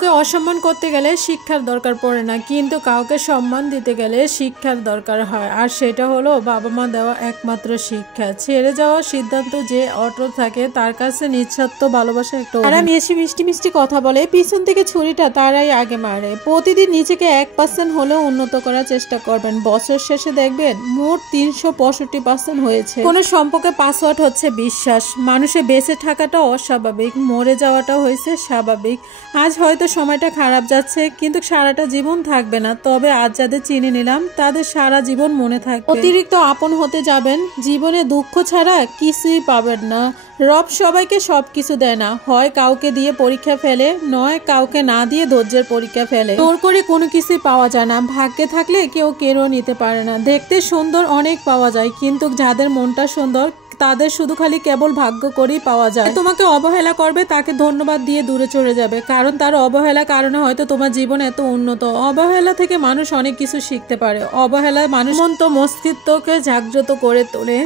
কাউকে অসম্মান করতে গেলে শিক্ষার দরকার পড়ে না, কিন্তু কাউকে সম্মান দিতে গেলে শিক্ষার দরকার হয়। আর সেটা হলো বাবা মা দেওয়া একমাত্র শিক্ষা। ছেড়ে যাওয়ার সিদ্ধান্ত যে অটল থাকে তার কাছে নিঃস্বার্থ ভালোবাসা একটা। তারা মিষ্টি মিষ্টি মিষ্টি কথা বলে, পিছন থেকে ছুরিটা তারাই আগে মারে। প্রতিদিন নিজেকে 1% হলেও উন্নত করার চেষ্টা করবেন। বছর শেষে দেখবেন মোট 365% হয়েছে। কোনো সম্পর্কে পাসওয়ার্ড হচ্ছে বিশ্বাস। মানুষে বেঁচে থাকাটা অস্বাভাবিক, মরে যাওয়াটা হয়েছে স্বাভাবিক। আজ হয়তো সময়টা খারাপ যাচ্ছে, কিন্তু সারাটা জীবন থাকবে না। তবে আজ যাদের চিনে নিলাম তাদের সারা জীবন মনে থাকবে। অতিরিক্ত আপন হতে যাবেন, জীবনে দুঃখ ছাড়া কিছুই পাবেন না। রব সবাইকে সবকিছু দেয় না, হয় কাউকে দিয়ে পরীক্ষা ফেলে, নয় কাউকে না দিয়ে ধৈর্যের পরীক্ষা ফেলে। জোর করে কোনো কিছুই পাওয়া যায় না, ভাগ্যে থাকলে কেউ কেড়েও নিতে পারে না। দেখতে সুন্দর অনেক পাওয়া যায়, কিন্তু যাদের মনটা সুন্দর তাদের শুধু খালি কেবল ভাগ্য করেই পাওয়া যায়। তোমাকে অবহেলা করবে তাকে ধন্যবাদ দিয়ে দূরে চলে যাবে, কারণ তার অবহেলার কারণে হয়তো তোমার জীবন এত উন্নত। অবহেলা থেকে মানুষ অনেক কিছু শিখতে পারে। অবহেলা মানুষ মস্তিষ্ককে জাগ্রত করে তোলে।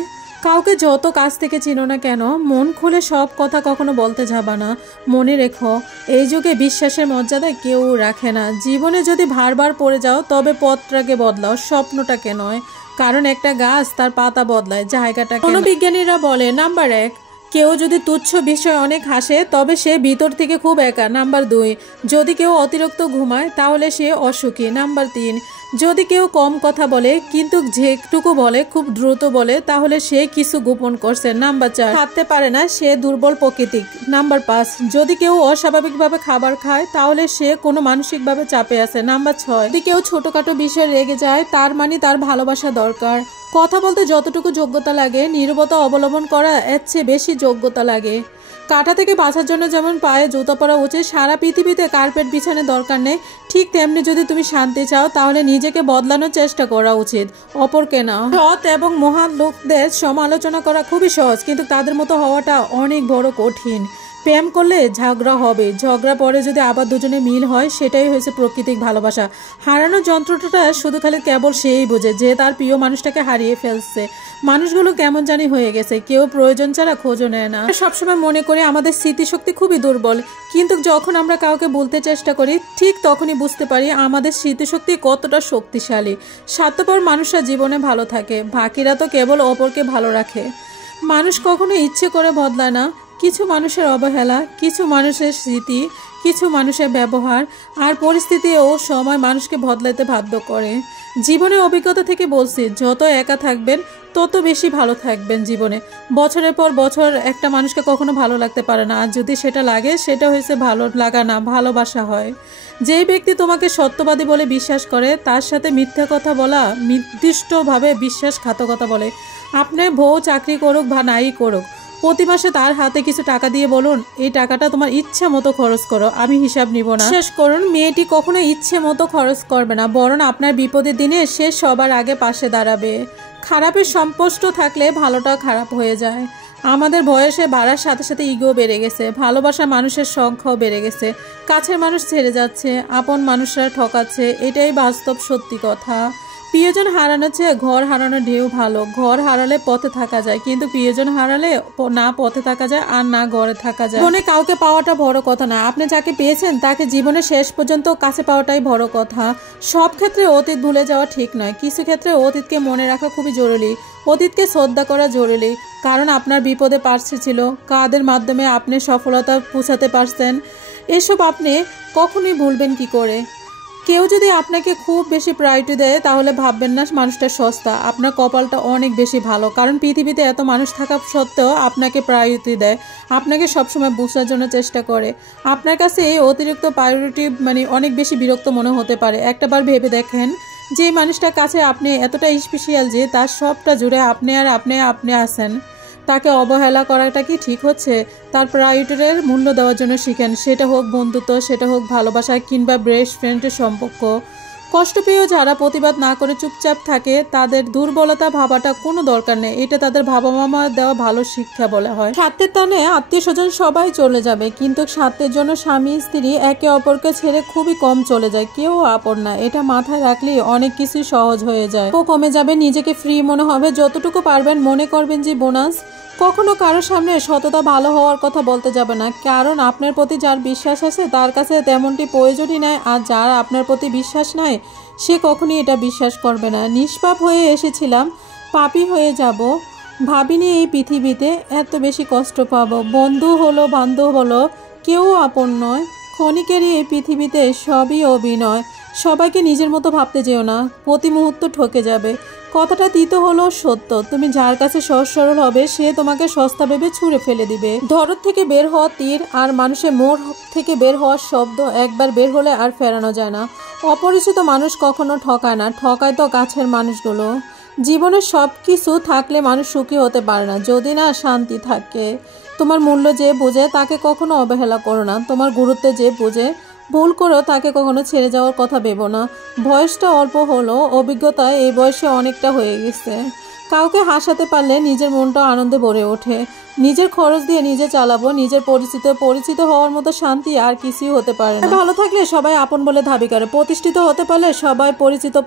কাউকে যত কাছ থেকে চিনো না কেন, মন খুলে সব কথা কখনো বলতে যাবা না। মনে রেখো, এই যুগে বিশ্বাসের মর্যাদা কেউ রাখে না। জীবনে যদি ভারবার পড়ে যাও তবে পথটাকে বদলাও, স্বপ্নটাকে নয়। কারণ একটা গাছ তার পাতা বদলায়, জায়গাটাকে। মনোবিজ্ঞানীরা বলে, নাম্বার 1, কেউ যদি তুচ্ছ বিষয় অনেক হাসে তবে সে ভিতর থেকে খুব একা। নাম্বার 2, যদি কেউ অতিরিক্ত ঘুমায় তাহলে সে অসুখী। নাম্বার 3, যদি কেউ কম কথা বলে কিন্তু যেটুকু বলে খুব দ্রুত বলে তাহলে সে কিছু গোপন করছে। নাম্বার 4, খাতে পারে না, সে দুর্বল প্রকৃতিক। নাম্বার 5, যদি কেউ অস্বাভাবিকভাবে খাবার খায় তাহলে সে কোনো মানসিকভাবে চাপে আছে। নাম্বার 6, যদি কেউ ছোটখাটো বিষয়ে রেগে যায় তার মানে তার ভালোবাসা দরকার। কথা বলতে যতটুকু যোগ্যতা লাগে, নীরবতা অবলম্বন করা এর চেয়ে বেশি যোগ্যতা লাগে। কাঁটা থেকে বাঁচার জন্য যেমন পায়ে জুতা পরা উচিত, সারা পৃথিবীতে কার্পেট বিছানোর দরকার নেই, ঠিক তেমনি যদি তুমি শান্তি চাও তাহলে নিজেকে বদলানোর চেষ্টা করা উচিত, অপরকে না। সৎ এবং মহান লোকদের সমালোচনা করা খুবই সহজ, কিন্তু তাদের মতো হওয়াটা অনেক বড় কঠিন। প্রেম করলে ঝগড়া হবে, ঝগড়া পরে যদি আবার দুজনে মিল হয় সেটাই হয়েছে প্রকৃতিক ভালোবাসা। হারানোর যন্ত্রটা শুধু খালি কেবল সেই বোঝে যে তার প্রিয় মানুষটাকে হারিয়ে ফেলছে। মানুষগুলো কেমন জানি হয়ে গেছে, কেউ প্রয়োজন ছাড়া খোঁজও নেয় না। সবসময় মনে করি আমাদের স্মৃতিশক্তি খুবই দুর্বল, কিন্তু যখন আমরা কাউকে বলতে চেষ্টা করি ঠিক তখনই বুঝতে পারি আমাদের স্মৃতিশক্তি কতটা শক্তিশালী। স্বার্থপর মানুষরা জীবনে ভালো থাকে, বাকিরা তো কেবল অপরকে ভালো রাখে। মানুষ কখনো ইচ্ছে করে বদলায় না। কিছু মানুষের অবহেলা, কিছু মানুষের স্মৃতি, কিছু মানুষের ব্যবহার আর পরিস্থিতি ও সময় মানুষকে বদলাতে বাধ্য করে। জীবনের অভিজ্ঞতা থেকে বলছি, যত একা থাকবেন তত বেশি ভালো থাকবেন জীবনে। বছরের পর বছর একটা মানুষকে কখনো ভালো লাগতে পারে না, আর যদি সেটা লাগে সেটা হয়েছে ভালো লাগা না, ভালোবাসা হয়। যেই ব্যক্তি তোমাকে সত্যবাদী বলে বিশ্বাস করে তার সাথে মিথ্যা কথা বলা নির্দিষ্টভাবে বিশ্বাসঘাতকতা বলে। আপনি বউ চাকরি করুক বা নাই করুক, প্রতি মাসে তার হাতে কিছু টাকা দিয়ে বলুন, এই টাকাটা তোমার ইচ্ছা মতো খরচ করো, আমি হিসাব নিব না। শেষ করুন, মেয়েটি কখনো ইচ্ছে মতো খরচ করবে না, বরং আপনার বিপদের দিনে সে সবার আগে পাশে দাঁড়াবে। খারাপের সম্পষ্ট থাকলে ভালোটাও খারাপ হয়ে যায়। আমাদের বয়সে বাড়ার সাথে সাথে ইগো বেড়ে গেছে, ভালোবাসা মানুষের সংখ্যাও বেড়ে গেছে। কাছের মানুষ ছেড়ে যাচ্ছে, আপন মানুষরা ঠকাচ্ছে, এটাই বাস্তব সত্যি কথা। প্রিয়জন হারানোর চেয়ে ঘর হারানো ঢেউ ভালো। ঘর হারালে পথে থাকা যায়, কিন্তু প্রিয়জন হারালে না পথে থাকা যায় আর না ঘরে থাকা যায়। জীবনে কাউকে পাওয়াটা বড় কথা না, আপনি যাকে পেয়েছেন তাকে জীবনের শেষ পর্যন্ত কাছে পাওয়াটাই বড় কথা। সব ক্ষেত্রে অতীত ভুলে যাওয়া ঠিক নয়, কিছু ক্ষেত্রে অতীতকে মনে রাখা খুবই জরুরি। অতীতকে শ্রদ্ধা করা জরুরি, কারণ আপনার বিপদে পাশে ছিল, কাদের মাধ্যমে আপনি সফলতা পৌঁছাতে পারছেন, এসব আপনি কখনোই ভুলবেন কি করে। কেউ যদি আপনাকে খুব বেশি প্রায়োরিটি দেয় তাহলে ভাববেন না মানুষটা সস্তা, আপনার কপালটা অনেক বেশি ভালো, কারণ পৃথিবীতে এত মানুষ থাকা সত্ত্বেও আপনাকে প্রায়োরিটি দেয়, আপনাকে সবসময় বোঝার জন্য চেষ্টা করে। আপনার কাছে এই অতিরিক্ত প্রায়োরিটি অনেক বেশি বিরক্ত মনে হতে পারে। একটাবার ভেবে দেখেন, যে মানুষটার কাছে আপনি এতটা স্পেশাল যে তার সবটা জুড়ে আপনি আছেন, তাকে অবহেলা করাটা কি ঠিক হচ্ছে? তার প্রায়োরিটির মূল্য দেওয়ার জন্য শিখেন, সেটা হোক বন্ধুত্ব, সেটা হোক ভালোবাসা কিংবা বেস্ট ফ্রেন্ডের সম্পর্ক। কষ্ট পেয়েও যারা প্রতিবাদ না করে চুপচাপ থাকে তাদের দুর্বলতা ভাবাটা কোনো দরকার নেই, এটা তাদের বাবা মা দেওয়া ভালো শিক্ষা বলে হয়। স্বার্থের টানে আত্মীয় স্বজন সবাই চলে যাবে, কিন্তু স্বার্থের জন্য স্বামী স্ত্রী একে অপরকে ছেড়ে খুবই কম চলে যায়, কেউ আপন না। এটা মাথায় রাখলেই অনেক কিছুই সহজ হয়ে যায়। ও কমে যাবে, নিজেকে ফ্রি মনে হবে। যতটুকু পারবেন মনে করবেন যে বোনাস। কখনো কারোর সামনে সততা ভালো হওয়ার কথা বলতে যাবে না, কারণ আপনার প্রতি যার বিশ্বাস আছে তার কাছে তেমনটি প্রয়োজনই নাই, আর যার আপনার প্রতি বিশ্বাস নাই সে কখনই এটা বিশ্বাস করবে না। নিষ্পাপ হয়ে এসেছিলাম, পাপী হয়ে যাব, ভাবিনি এই পৃথিবীতে এত বেশি কষ্ট পাবো। বন্ধু হলো বান্ধব হলো কেউ আপন নয়, ক্ষণিকেরই এই পৃথিবীতে সবই অভিনয়। সবাইকে নিজের মতো ভাবতে যেও না, প্রতি মুহূর্ত ঠকে যাবে। কথাটা তিতো হলো সত্য, তুমি যার কাছে সহজ সরল হবে সে তোমাকে সস্তা ভেবে ছুঁড়ে ফেলে দিবে। ধরত থেকে বের হওয়া তীর আর মানুষের মোড় থেকে বের হওয়ার শব্দ একবার বের হলে আর ফেরানো যায় না। অপরিচিত মানুষ কখনো ঠকায় না, ঠকায় তো কাছের মানুষগুলো। জীবনে সব কিছু থাকলে মানুষ সুখী হতে পারে না যদি না শান্তি থাকে। তোমার মূল্য যে বোঝে তাকে কখনো অবহেলা করো না, তোমার গুরুত্ব যে বোঝে ভুল করেও তাকে কখনো ছেড়ে যাওয়ার কথা ভেবো না। বয়সটা অল্প হলো, অভিজ্ঞতা এই বয়সে অনেকটা হয়ে গেছে। কাউকে হাসাতে পারলে নিজের মনটা আনন্দে ভরে ওঠে। নিজের খরচ দিয়ে নিজে চালাবো, নিজের পরিচিত হওয়ার মতো শান্তি আর কিছুই হতে পারে না। ভালো থাকলে সবাই আপন বলে দাবি করে, প্রতিষ্ঠিত হতে পারলে সবাই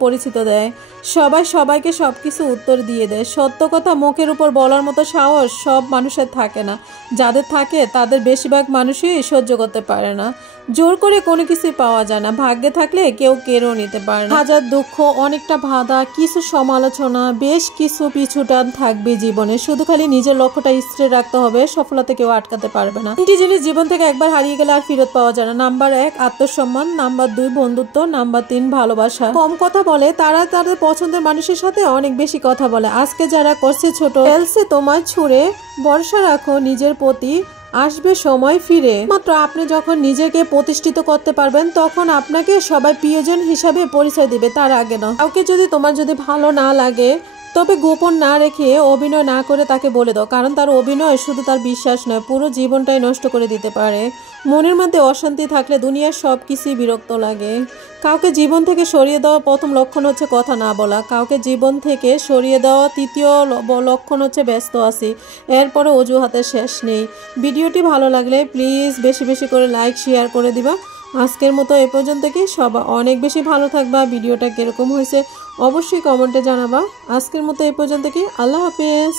পরিচিত দেয়, সবাই সবাইকে সবকিছু উত্তর দিয়ে দেয়। সত্য কথা মুখের উপর বলার মতো সাহস সব মানুষের থাকে না, যাদের থাকে তাদের বেশিরভাগ মানুষই সহ্য করতে পারে না। জোর করে কোনো কিছুই পাওয়া যায় না, ভাগ্যে থাকলে কেউ কেড়েও নিতে পারে না। হাজার দুঃখ, অনেকটা বাধা, কিছু সমালোচনা, বেশ কিছু পিছুটান থাকবে জীবনে। শুধু খালি নিজের লক্ষ্যটা স্থির রাখতে হবে, সফলতা কেউ আটকাতে পারবে না। তিনটি জিনিস জীবন থেকে একবার হারিয়ে গেলে আর ফেরত পাওয়া যায় না। নাম্বার 1 আত্মসম্মান, নাম্বার 2 বন্ধুত্ব, নাম্বার 3 ভালোবাসা। কম কথা বলে তারা তাদের পছন্দের মানুষের সাথে অনেক বেশি কথা বলে। আজকে যারা করছে ছোট ফেলছে তোমায় ছুঁড়ে, ভরসা রাখো নিজের প্রতি, আসবে সময় ফিরে। মাত্র আপনি যখন নিজেকে প্রতিষ্ঠিত করতে পারবেন তখন আপনাকে সবাই প্রিয়জন হিসাবে পরিচয় দিবে, তার আগে না। কাউকে যদি তোমার ভালো না লাগে তবে গোপন না রেখে অভিনয় না করে তাকে বলে দাও, কারণ তার অভিনয় শুধু তার বিশ্বাস নয়, পুরো জীবনটাই নষ্ট করে দিতে পারে। মনের মধ্যে অশান্তি থাকলে দুনিয়ার সব কিছুই বিরক্ত লাগে। কাউকে জীবন থেকে সরিয়ে দেওয়ার প্রথম লক্ষণ হচ্ছে কথা না বলা, কাউকে জীবন থেকে সরিয়ে দেওয়া তৃতীয় লক্ষণ হচ্ছে ব্যস্ত আছি, এরপরে অজুহাতের শেষ নেই। ভিডিওটি ভালো লাগলে প্লিজ বেশি বেশি করে লাইক শেয়ার করে দিবা। আজকের মতো এ পর্যন্ত কি, সবাই অনেক বেশি ভালো থাকবা। ভিডিওটা কিরকম হয়েছে অবশ্যই কমেন্টে জানাবা। আজকের মতো এ পর্যন্ত কি, আল্লাহ হাফেজ।